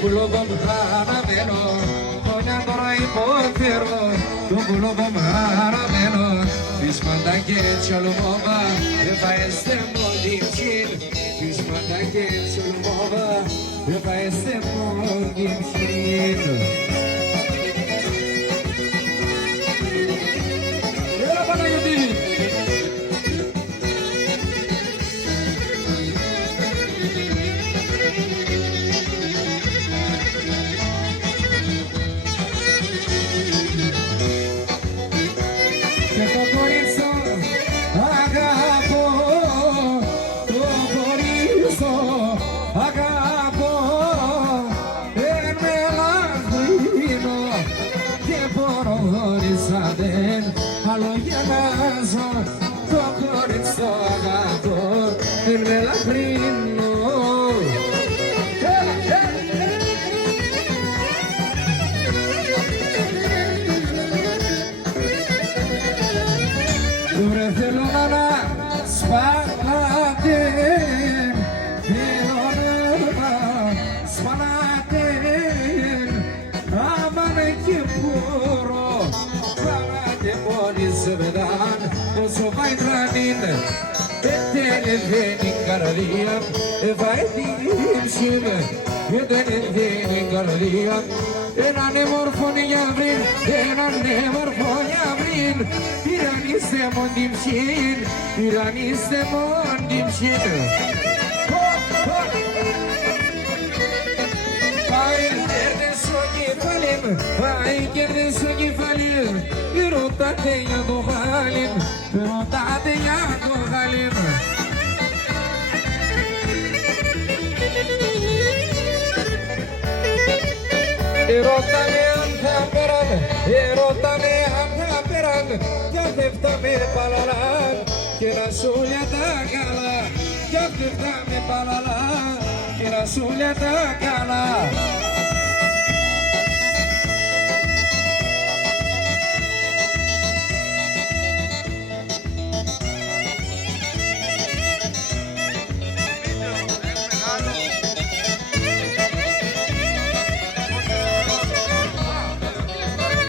πουλόβο μου χαραμένο, χρόνια τώρα υποφέρω. Το πουλόβο μου χαραμένο, πείσματα και τσολμόβα, δεν θα είστε μόνοι ψήν. Πείσματα και τσολμόβα, δεν θα είστε μόνοι ψήν. Έλα Παναγιώτη! Έναν μορφόν για βρήν, έναν μορφόν για βρήν. Πυρανίστε μόντιμ συν, πυρανίστε μόντιμ συν. Πάει κέρδες στο κεφάλι μου, πάει κέρδες στο κεφάλι μου. Ρωτάτε για το χάλι μου, ρωτάτε για το χάλι μου. Ρωτάμε αν θα πέραν, ρωτάμε αν θα πέραν. Κι αν δεν φτάμε παλαλά, και να σου λέει τα καλά. Κι αν δεν φτάμε παλαλά, και να σου λέει τα καλά.